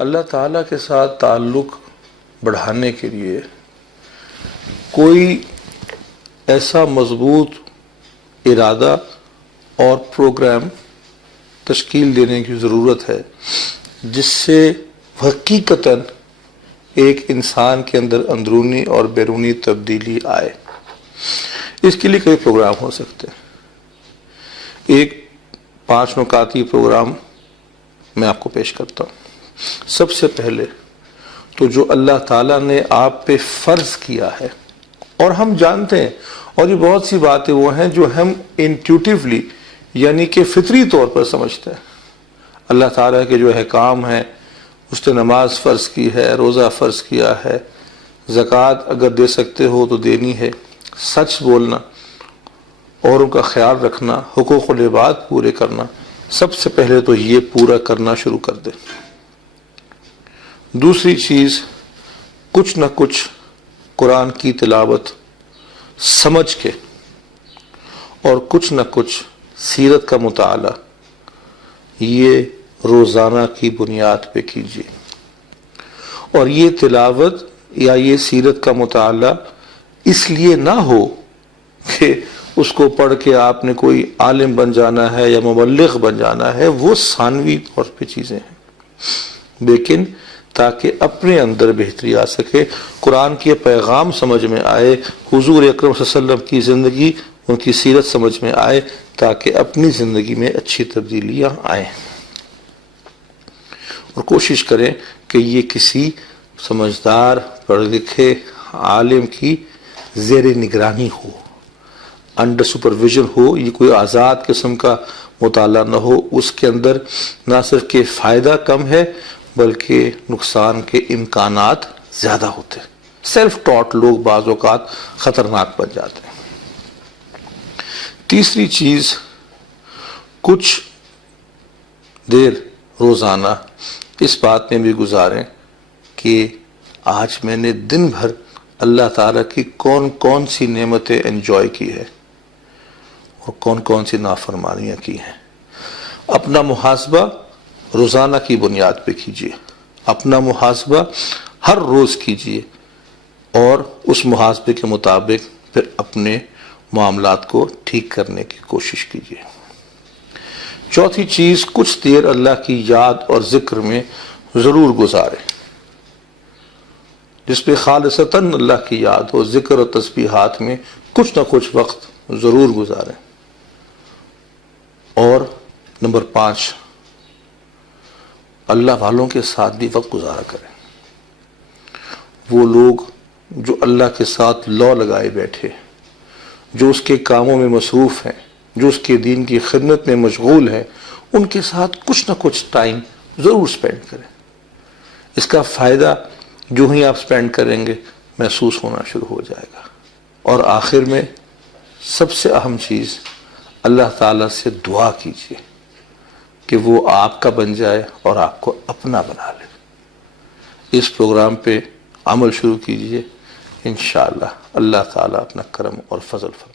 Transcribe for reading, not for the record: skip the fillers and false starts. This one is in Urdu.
اللہ تعالیٰ کے ساتھ تعلق بڑھانے کے لیے کوئی ایسا مضبوط ارادہ اور پروگرام تشکیل دینے کی ضرورت ہے جس سے حقیقتاً ایک انسان کے اندر اندرونی اور بیرونی تبدیلی آئے۔ اس کے لیے کئی پروگرام ہو سکتے ہیں۔ ایک 5 نکاتی پروگرام میں آپ کو پیش کرتا ہوں۔ سب سے پہلے تو جو اللہ تعالیٰ نے آپ پہ فرض کیا ہے، اور ہم جانتے ہیں، اور یہ بہت سی باتیں وہ ہیں جو ہم انٹیوٹیولی یعنی کہ فطری طور پر سمجھتے ہیں۔ اللہ تعالیٰ کے جو احکام ہیں، اس نے نماز فرض کی ہے، روزہ فرض کیا ہے، زکوٰۃ اگر دے سکتے ہو تو دینی ہے، سچ بولنا، اوروں کا خیال رکھنا، حقوق العباد پورے کرنا، سب سے پہلے تو یہ پورا کرنا شروع کر دے۔ دوسری چیز، کچھ نہ کچھ قرآن کی تلاوت سمجھ کے اور کچھ نہ کچھ سیرت کا مطالعہ یہ روزانہ کی بنیاد پہ کیجیے۔ اور یہ تلاوت یا یہ سیرت کا مطالعہ اس لیے نہ ہو کہ اس کو پڑھ کے آپ نے کوئی عالم بن جانا ہے یا مبلغ بن جانا ہے، وہ ثانوی طور پہ چیزیں ہیں، لیکن تاکہ اپنے اندر بہتری آ سکے، قرآن کے پیغام سمجھ میں آئے، حضور اکرم صلی اللہ علیہ وسلم کی زندگی، ان کی سیرت سمجھ میں آئے، تاکہ اپنی زندگی میں اچھی تبدیلیاں آئیں۔ اور کوشش کریں کہ یہ کسی سمجھدار پڑھ لکھے عالم کی زیر نگرانی ہو، انڈر سپرویژن ہو، یہ کوئی آزاد قسم کا مطالعہ نہ ہو۔ اس کے اندر نہ صرف کہ فائدہ کم ہے بلکہ نقصان کے امکانات زیادہ ہوتے ہیں۔ سیلف ٹاٹ لوگ بعض اوقات خطرناک بن جاتے ہیں۔ تیسری چیز، کچھ دیر روزانہ اس بات میں بھی گزاریں کہ آج میں نے دن بھر اللہ تعالیٰ کی کون کون سی نعمتیں انجوائے کی ہے اور کون کون سی نافرمانیاں کی ہیں۔ اپنا محاسبہ روزانہ کی بنیاد پہ کیجیے، اپنا محاسبہ ہر روز کیجیے، اور اس محاسبے کے مطابق پھر اپنے معاملات کو ٹھیک کرنے کی کوشش کیجیے۔ چوتھی چیز، کچھ دیر اللہ کی یاد اور ذکر میں ضرور گزاریں، جس پہ خالصتاً اللہ کی یاد ہو، ذکر اور تسبیحات میں کچھ نہ کچھ وقت ضرور گزاریں۔ اور نمبر 5، اللہ والوں کے ساتھ بھی وقت گزارا کریں۔ وہ لوگ جو اللہ کے ساتھ لو لگائے بیٹھے، جو اس کے کاموں میں مصروف ہیں، جو اس کے دین کی خدمت میں مشغول ہیں، ان کے ساتھ کچھ نہ کچھ ٹائم ضرور سپینڈ کریں۔ اس کا فائدہ جو ہی آپ سپینڈ کریں گے محسوس ہونا شروع ہو جائے گا۔ اور آخر میں سب سے اہم چیز، اللہ تعالیٰ سے دعا کیجیے کہ وہ آپ کا بن جائے اور آپ کو اپنا بنا لے۔ اس پروگرام پہ عمل شروع کیجیے، انشاءاللہ اللہ تعالیٰ اپنا کرم اور فضل فرمائے۔